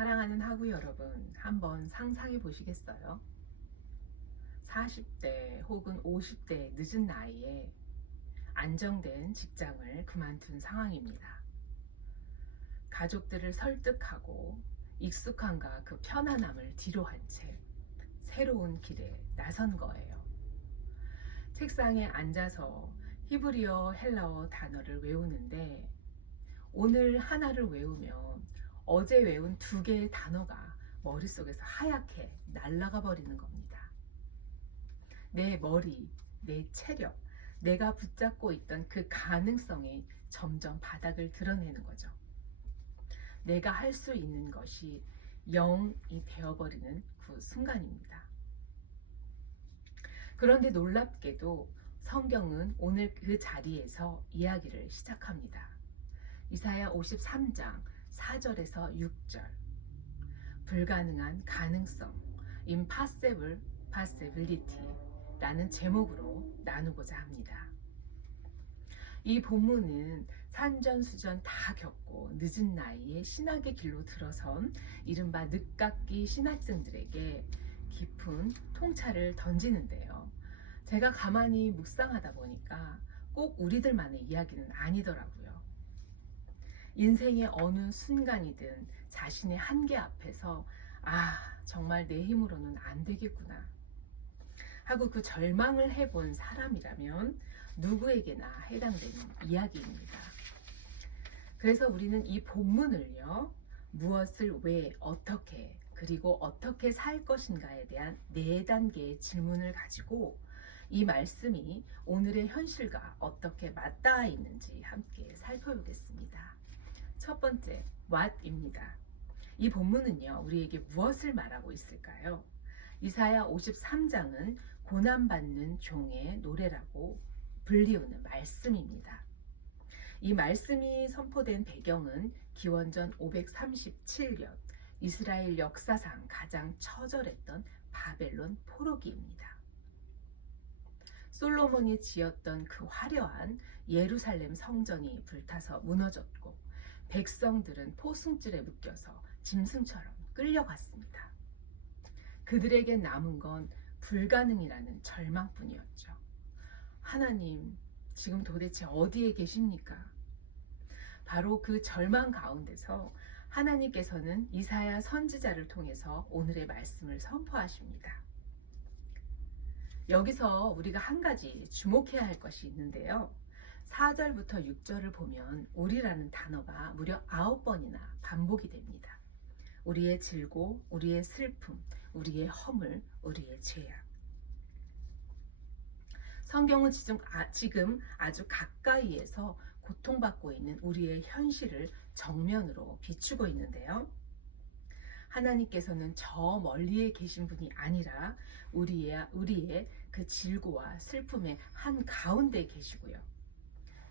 사랑하는 하구 여러분, 한번 상상해 보시겠어요? 40대 혹은 50대 늦은 나이에 안정된 직장을 그만둔 상황입니다. 가족들을 설득하고 익숙함과 그 편안함을 뒤로한 채 새로운 길에 나선 거예요. 책상에 앉아서 히브리어, 헬라어 단어를 외우는데 오늘 하나를 외우면 어제 외운 두 개의 단어가 머릿속에서 하얗게 날아가 버리는 겁니다. 내 머리, 내 체력, 내가 붙잡고 있던 그 가능성이 점점 바닥을 드러내는 거죠. 내가 할 수 있는 것이 0이 되어버리는 그 순간입니다. 그런데 놀랍게도 성경은 오늘 그 자리에서 이야기를 시작합니다. 이사야 53장 4절에서 6절. 불가능한 가능성, impossible possibility 라는 제목으로 나누고자 합니다. 이 본문은 산전수전 다 겪고 늦은 나이에 신학의 길로 들어선 이른바 늦깎이 신학생들에게 깊은 통찰을 던지는데요. 제가 가만히 묵상하다 보니까 꼭 우리들만의 이야기는 아니더라고요. 인생의 어느 순간이든 자신의 한계 앞에서 정말 내 힘으로는 안 되겠구나 하고 그 절망을 해본 사람이라면 누구에게나 해당되는 이야기입니다. 그래서 우리는 이 본문을요, 무엇을 왜 어떻게 그리고 어떻게 살 것인가에 대한 4단계의 질문을 가지고 이 말씀이 오늘의 현실과 어떻게 맞닿아 있는지 함께 살펴보겠습니다. 첫 번째, what입니다. 이 본문은요, 우리에게 무엇을 말하고 있을까요? 이사야 53장은 고난받는 종의 노래라고 불리우는 말씀입니다. 이 말씀이 선포된 배경은 기원전 537년 이스라엘 역사상 가장 처절했던 바벨론 포로기입니다. 솔로몬이 지었던 그 화려한 예루살렘 성전이 불타서 무너졌고 백성들은 포승줄에 묶여서 짐승처럼 끌려갔습니다. 그들에게 남은 건 불가능이라는 절망뿐이었죠. 하나님, 지금 도대체 어디에 계십니까? 바로 그 절망 가운데서 하나님께서는 이사야 선지자를 통해서 오늘의 말씀을 선포하십니다. 여기서 우리가 한 가지 주목해야 할 것이 있는데요. 4절부터 6절을 보면 우리라는 단어가 무려 9번이나 반복이 됩니다. 우리의 질고, 우리의 슬픔, 우리의 허물, 우리의 죄악. 성경은 지금 아주 가까이에서 고통받고 있는 우리의 현실을 정면으로 비추고 있는데요. 하나님께서는 저 멀리에 계신 분이 아니라 우리의 그 질고와 슬픔의 한 가운데 계시고요.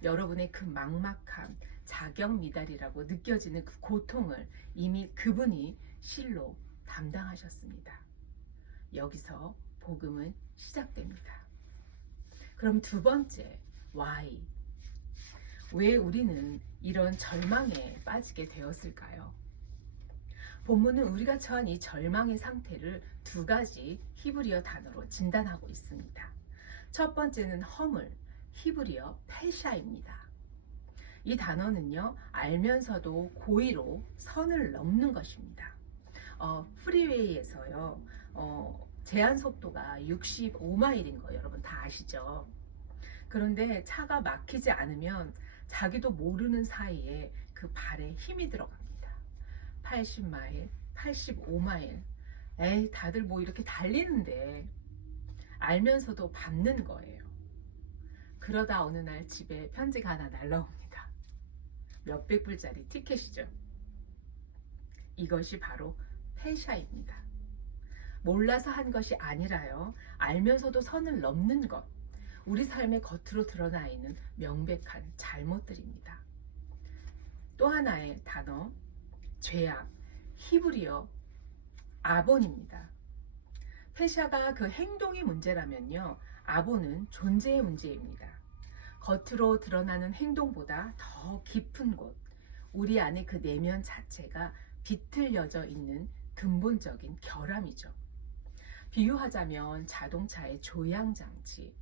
여러분의 그 막막함, 자격미달이라고 느껴지는 그 고통을 이미 그분이 실로 담당하셨습니다. 여기서 복음은 시작됩니다. 그럼 두 번째, why? 왜 우리는 이런 절망에 빠지게 되었을까요? 본문은 우리가 처한 이 절망의 상태를 두 가지 히브리어 단어로 진단하고 있습니다. 첫 번째는 허물, 히브리어 페샤입니다. 이 단어는요, 알면서도 고의로 선을 넘는 것입니다. 프리웨이에서요, 제한 속도가 65마일인 거 여러분 다 아시죠? 그런데 차가 막히지 않으면 자기도 모르는 사이에 그 발에 힘이 들어갑니다. 80마일, 85마일. 다들 뭐 이렇게 달리는데 알면서도 밟는 거예요. 그러다 어느 날 집에 편지가 하나 날라옵니다. 몇백 불짜리 티켓이죠. 이것이 바로 페샤입니다. 몰라서 한 것이 아니라요, 알면서도 선을 넘는 것, 우리 삶의 겉으로 드러나 있는 명백한 잘못들입니다. 또 하나의 단어, 죄악, 히브리어 아본입니다. 페샤가 그 행동이 문제라면요, 아본은 존재의 문제입니다. 겉으로 드러나는 행동보다 더 깊은 곳, 우리 안에 그 내면 자체가 비틀려져 있는 근본적인 결함이죠. 비유하자면 자동차의 조향장치,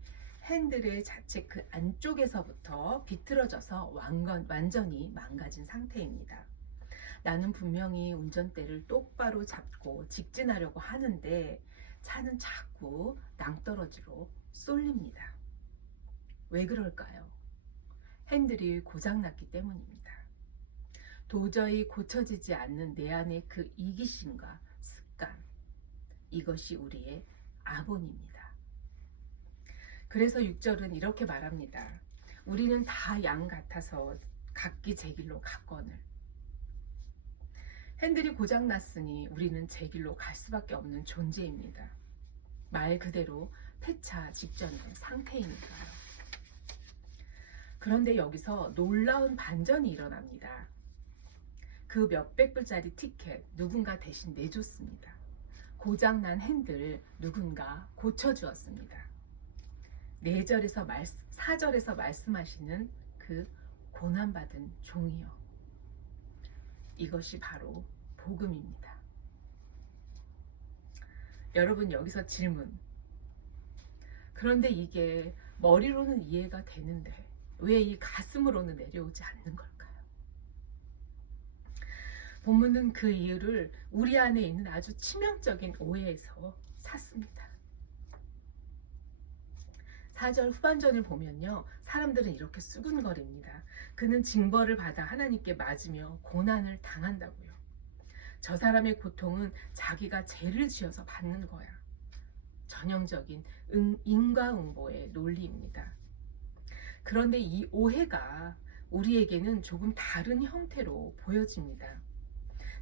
핸들의 자체 그 안쪽에서부터 비틀어져서 완전히 망가진 상태입니다. 나는 분명히 운전대를 똑바로 잡고 직진하려고 하는데 차는 자꾸 낭떠러지로 쏠립니다. 왜 그럴까요? 핸들이 고장났기 때문입니다. 도저히 고쳐지지 않는 내 안의 그 이기심과 습관, 이것이 우리의 아본입니다. 그래서 6절은 이렇게 말합니다. 우리는 다 양 같아서 각기 제 길로 갔거늘. 핸들이 고장났으니 우리는 제 길로 갈 수밖에 없는 존재입니다. 말 그대로 폐차 직전의 상태이니까요. 그런데 여기서 놀라운 반전이 일어납니다. 그 몇백 불짜리 티켓 누군가 대신 내줬습니다. 고장난 핸들 누군가 고쳐주었습니다. 4절에서 말씀하시는 그 고난받은 종이요. 이것이 바로 복음입니다. 여러분, 여기서 질문. 그런데 이게 머리로는 이해가 되는데 왜 이 가슴으로는 내려오지 않는 걸까요? 본문은 그 이유를 우리 안에 있는 아주 치명적인 오해에서 샀습니다. 4절 후반전을 보면요, 사람들은 이렇게 수군거립니다. 그는 징벌을 받아 하나님께 맞으며 고난을 당한다고요. 저 사람의 고통은 자기가 죄를 지어서 받는 거야. 전형적인 인과응보의 논리입니다. 그런데 이 오해가 우리에게는 조금 다른 형태로 보여집니다.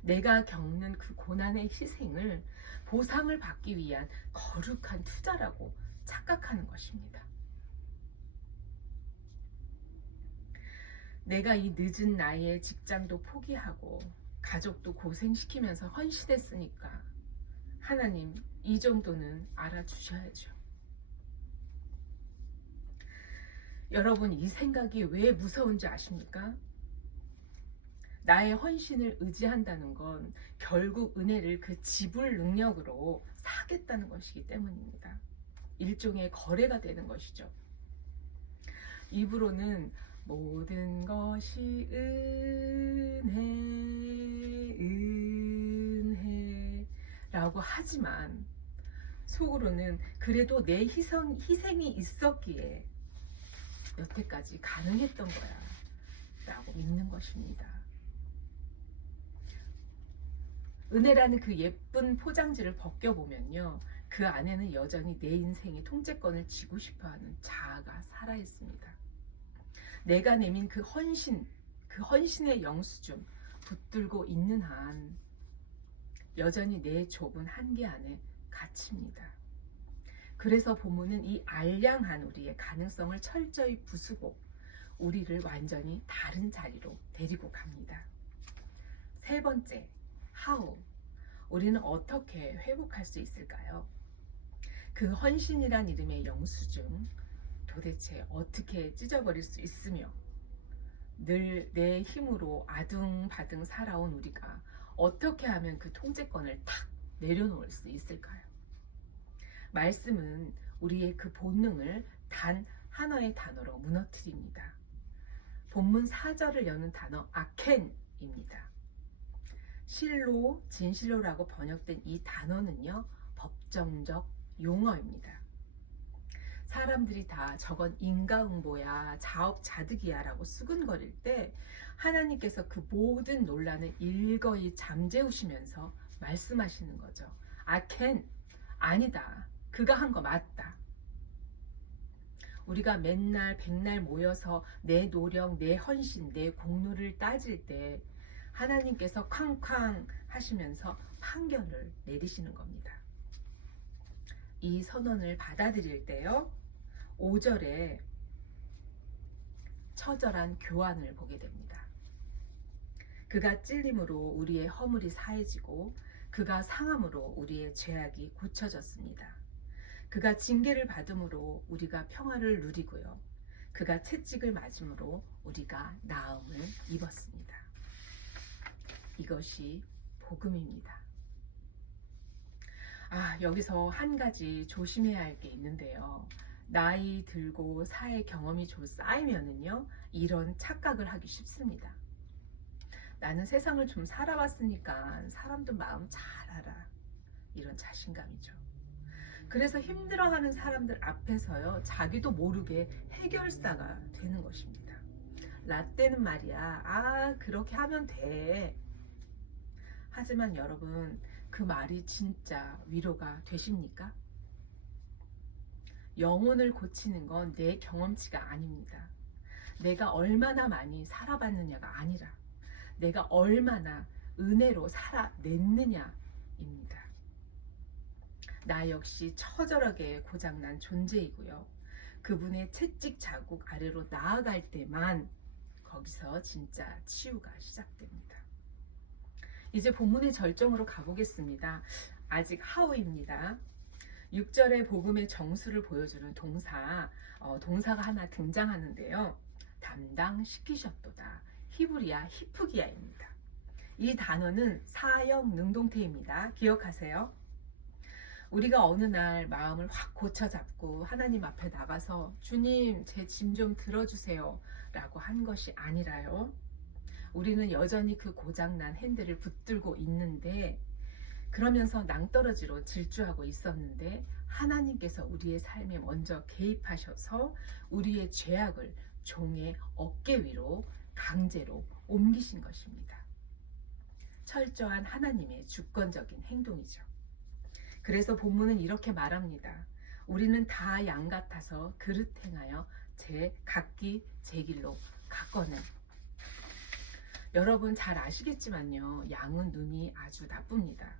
내가 겪는 그 고난의 희생을 보상을 받기 위한 거룩한 투자라고 착각하는 것입니다. 내가 이 늦은 나이에 직장도 포기하고 가족도 고생시키면서 헌신했으니까 하나님, 이 정도는 알아주셔야죠. 여러분, 이 생각이 왜 무서운지 아십니까? 나의 헌신을 의지한다는 건 결국 은혜를 그 지불 능력으로 사겠다는 것이기 때문입니다. 일종의 거래가 되는 것이죠. 입으로는 모든 것이 은혜라고 하지만 속으로는 그래도 내 희생이 있었기에 여태까지 가능했던 거야 라고 믿는 것입니다. 은혜라는 그 예쁜 포장지를 벗겨보면요, 그 안에는 여전히 내 인생의 통제권을 쥐고 싶어하는 자아가 살아있습니다. 내가 내민 그 헌신의 영수증 붙들고 있는 한 여전히 내 좁은 한계 안에 갇힙니다. 그래서 본문은 이 알량한 우리의 가능성을 철저히 부수고 우리를 완전히 다른 자리로 데리고 갑니다. 세 번째, how. 우리는 어떻게 회복할 수 있을까요? 그 헌신이란 이름의 영수증 도대체 어떻게 찢어버릴 수 있으며 늘 내 힘으로 아둥바둥 살아온 우리가 어떻게 하면 그 통제권을 탁 내려놓을 수 있을까요? 말씀은 우리의 그 본능을 단 하나의 단어로 무너뜨립니다. 본문 4절을 여는 단어 아켄입니다. 실로, 진실로라고 번역된 이 단어는요, 법정적 용어입니다. 사람들이 다 저건 인과응보야, 자업자득이야 라고 수근거릴 때 하나님께서 그 모든 논란을 일거이 잠재우시면서 말씀하시는 거죠. 아켄, 아니다. 그가 한 거 맞다. 우리가 맨날 백날 모여서 내 노력, 내 헌신, 내 공로를 따질 때 하나님께서 쾅쾅 하시면서 판결을 내리시는 겁니다. 이 선언을 받아들일 때요, 5절에 처절한 교환을 보게 됩니다. 그가 찔림으로 우리의 허물이 사해지고 그가 상함으로 우리의 죄악이 고쳐졌습니다. 그가 징계를 받음으로 우리가 평화를 누리고요. 그가 채찍을 맞음으로 우리가 나음을 입었습니다. 이것이 복음입니다. 여기서 한 가지 조심해야 할 게 있는데요. 나이 들고 사회 경험이 좀 쌓이면은요, 이런 착각을 하기 쉽습니다. 나는 세상을 좀 살아봤으니까 사람들 마음 잘 알아. 이런 자신감이죠. 그래서 힘들어하는 사람들 앞에서요, 자기도 모르게 해결사가 되는 것입니다. 라떼는 말이야, 그렇게 하면 돼. 하지만 여러분, 그 말이 진짜 위로가 되십니까? 영혼을 고치는 건 내 경험치가 아닙니다. 내가 얼마나 많이 살아봤느냐가 아니라 내가 얼마나 은혜로 살아냈느냐입니다. 나 역시 처절하게 고장난 존재이고요. 그분의 채찍 자국 아래로 나아갈 때만 거기서 진짜 치유가 시작됩니다. 이제 본문의 절정으로 가보겠습니다. 아직 하우입니다. 6절의 복음의 정수를 보여주는 동사가 하나 등장하는데요. 담당시키셨도다. 히브리아 히프기야입니다. 이 단어는 사역 능동태입니다. 기억하세요. 우리가 어느 날 마음을 확 고쳐잡고 하나님 앞에 나가서 주님, 제 짐 좀 들어주세요 라고 한 것이 아니라요. 우리는 여전히 그 고장난 핸들을 붙들고 있는데, 그러면서 낭떠러지로 질주하고 있었는데 하나님께서 우리의 삶에 먼저 개입하셔서 우리의 죄악을 종의 어깨 위로 강제로 옮기신 것입니다. 철저한 하나님의 주권적인 행동이죠. 그래서 본문은 이렇게 말합니다. 우리는 다 양 같아서 그릇 행하여 각기 제 길로 갔거늘. 여러분 잘 아시겠지만요, 양은 눈이 아주 나쁩니다.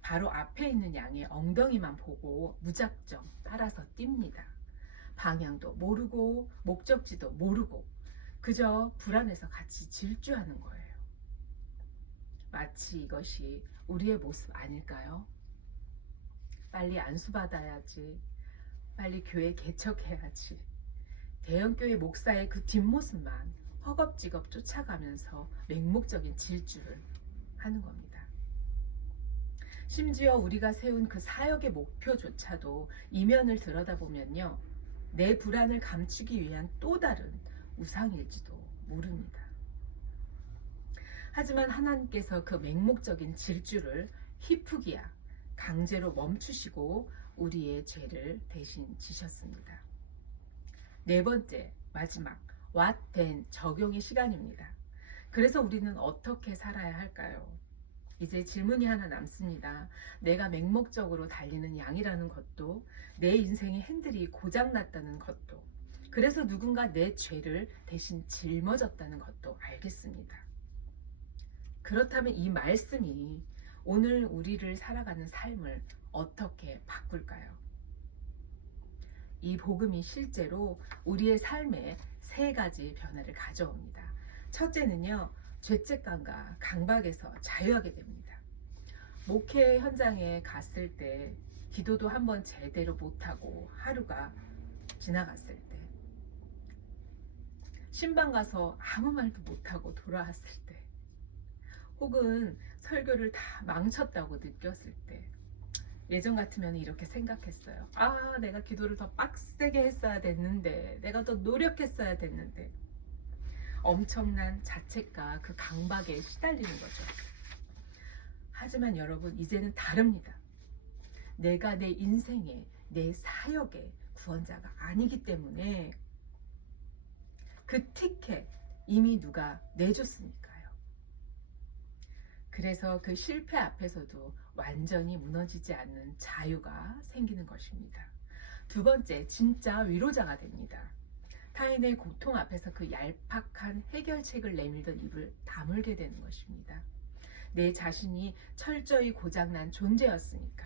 바로 앞에 있는 양의 엉덩이만 보고 무작정 따라서 뜁니다. 방향도 모르고 목적지도 모르고 그저 불안해서 같이 질주하는 거예요. 마치 이것이 우리의 모습 아닐까요? 빨리 안수받아야지, 빨리 교회 개척해야지, 대형교회 목사의 그 뒷모습만 허겁지겁 쫓아가면서 맹목적인 질주를 하는 겁니다. 심지어 우리가 세운 그 사역의 목표조차도 이면을 들여다보면요, 내 불안을 감추기 위한 또 다른 우상일지도 모릅니다. 하지만 하나님께서 그 맹목적인 질주를 히프기야, 강제로 멈추시고 우리의 죄를 대신 지셨습니다. 네 번째, 마지막, what then 적용의 시간입니다. 그래서 우리는 어떻게 살아야 할까요? 이제 질문이 하나 남습니다. 내가 맹목적으로 달리는 양이라는 것도, 내 인생의 핸들이 고장났다는 것도, 그래서 누군가 내 죄를 대신 짊어졌다는 것도 알겠습니다. 그렇다면 이 말씀이 오늘 우리를 살아가는 삶을 어떻게 바꿀까요? 이 복음이 실제로 우리의 삶에 세 가지 변화를 가져옵니다. 첫째는요, 죄책감과 강박에서 자유하게 됩니다. 목회 현장에 갔을 때, 기도도 한번 제대로 못하고 하루가 지나갔을 때, 신방 가서 아무 말도 못하고 돌아왔을 때, 혹은 설교를 다 망쳤다고 느꼈을 때, 예전 같으면 이렇게 생각했어요. 내가 기도를 더 빡세게 했어야 됐는데, 내가 더 노력했어야 됐는데, 엄청난 자책과 그 강박에 시달리는 거죠. 하지만 여러분, 이제는 다릅니다. 내가 내 인생의, 내 사역의 구원자가 아니기 때문에 그 티켓 이미 누가 내줬으니까요. 그래서 그 실패 앞에서도 완전히 무너지지 않는 자유가 생기는 것입니다. 두 번째, 진짜 위로자가 됩니다. 타인의 고통 앞에서 그 얄팍한 해결책을 내밀던 입을 다물게 되는 것입니다. 내 자신이 철저히 고장난 존재였으니까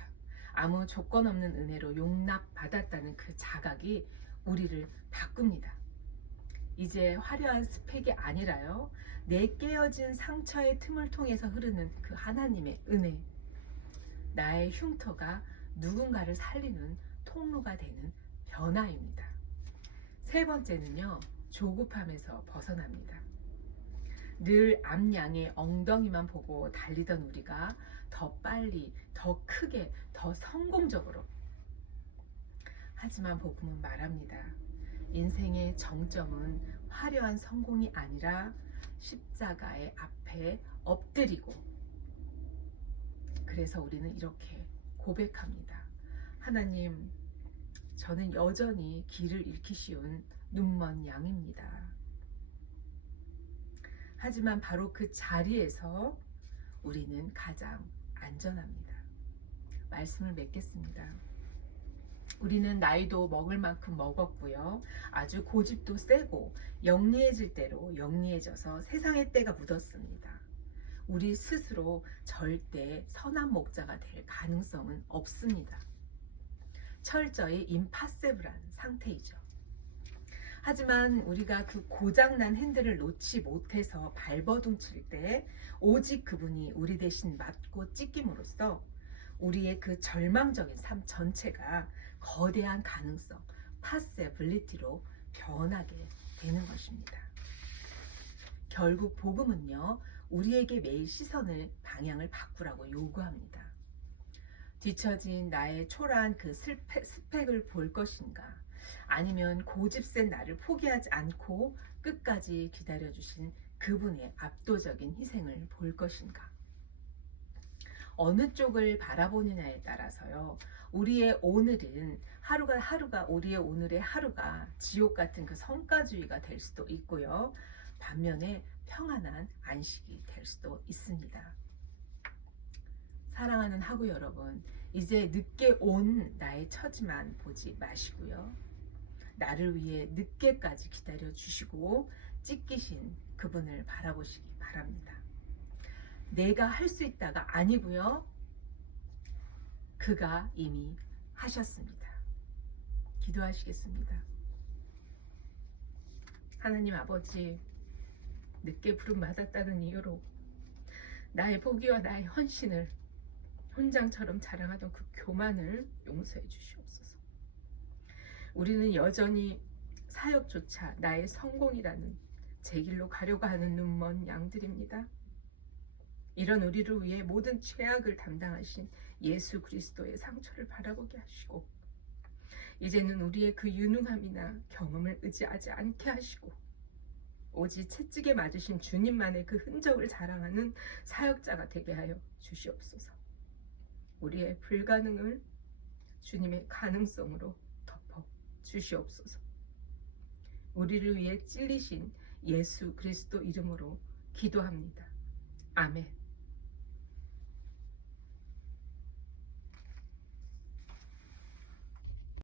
아무 조건 없는 은혜로 용납받았다는 그 자각이 우리를 바꿉니다. 이제 화려한 스펙이 아니라요, 내 깨어진 상처의 틈을 통해서 흐르는 그 하나님의 은혜, 나의 흉터가 누군가를 살리는 통로가 되는 변화입니다. 세 번째는요, 조급함에서 벗어납니다. 늘 앞양의 엉덩이만 보고 달리던 우리가 더 빨리, 더 크게, 더 성공적으로. 하지만 복음은 말합니다. 인생의 정점은 화려한 성공이 아니라 십자가의 앞에 엎드리고. 그래서 우리는 이렇게 고백합니다. 하나님, 저는 여전히 길을 잃기 쉬운 눈먼 양입니다. 하지만 바로 그 자리에서 우리는 가장 안전합니다. 말씀을 맺겠습니다. 우리는 나이도 먹을 만큼 먹었고요. 아주 고집도 세고 영리해질 대로 영리해져서 세상의 때가 묻었습니다. 우리 스스로 절대 선한 목자가 될 가능성은 없습니다. 철저히 임파서블한 상태이죠. 하지만 우리가 그 고장난 핸들을 놓지 못해서 발버둥칠 때 오직 그분이 우리 대신 맞고 찢김으로써 우리의 그 절망적인 삶 전체가 거대한 가능성, 파세빌리티로 변하게 되는 것입니다. 결국 복음은요, 우리에게 매일 시선을, 방향을 바꾸라고 요구합니다. 뒤처진 나의 초라한 그 스펙을 볼 것인가? 아니면 고집센 나를 포기하지 않고 끝까지 기다려주신 그분의 압도적인 희생을 볼 것인가? 어느 쪽을 바라보느냐에 따라서요, 우리의 오늘은 하루가 우리의 오늘의 하루가 지옥 같은 그 성과주의가 될 수도 있고요. 반면에 평안한 안식이 될 수도 있습니다. 사랑하는 하구 여러분, 이제 늦게 온 나의 처지만 보지 마시고요. 나를 위해 늦게까지 기다려 주시고 찢기신 그분을 바라보시기 바랍니다. 내가 할 수 있다가 아니고요. 그가 이미 하셨습니다. 기도하시겠습니다. 하나님 아버지, 늦게 부름 받았다는 이유로 나의 포기와 나의 헌신을 혼장처럼 자랑하던 그 교만을 용서해 주시옵소서. 우리는 여전히 사역조차 나의 성공이라는 제 길로 가려고 하는 눈먼 양들입니다. 이런 우리를 위해 모든 죄악을 담당하신 예수 그리스도의 상처를 바라보게 하시고, 이제는 우리의 그 유능함이나 경험을 의지하지 않게 하시고, 오직 채찍에 맞으신 주님만의 그 흔적을 자랑하는 사역자가 되게 하여 주시옵소서. 우리의 불가능을 주님의 가능성으로 덮어 주시옵소서. 우리를 위해 찔리신 예수 그리스도 이름으로 기도합니다. 아멘.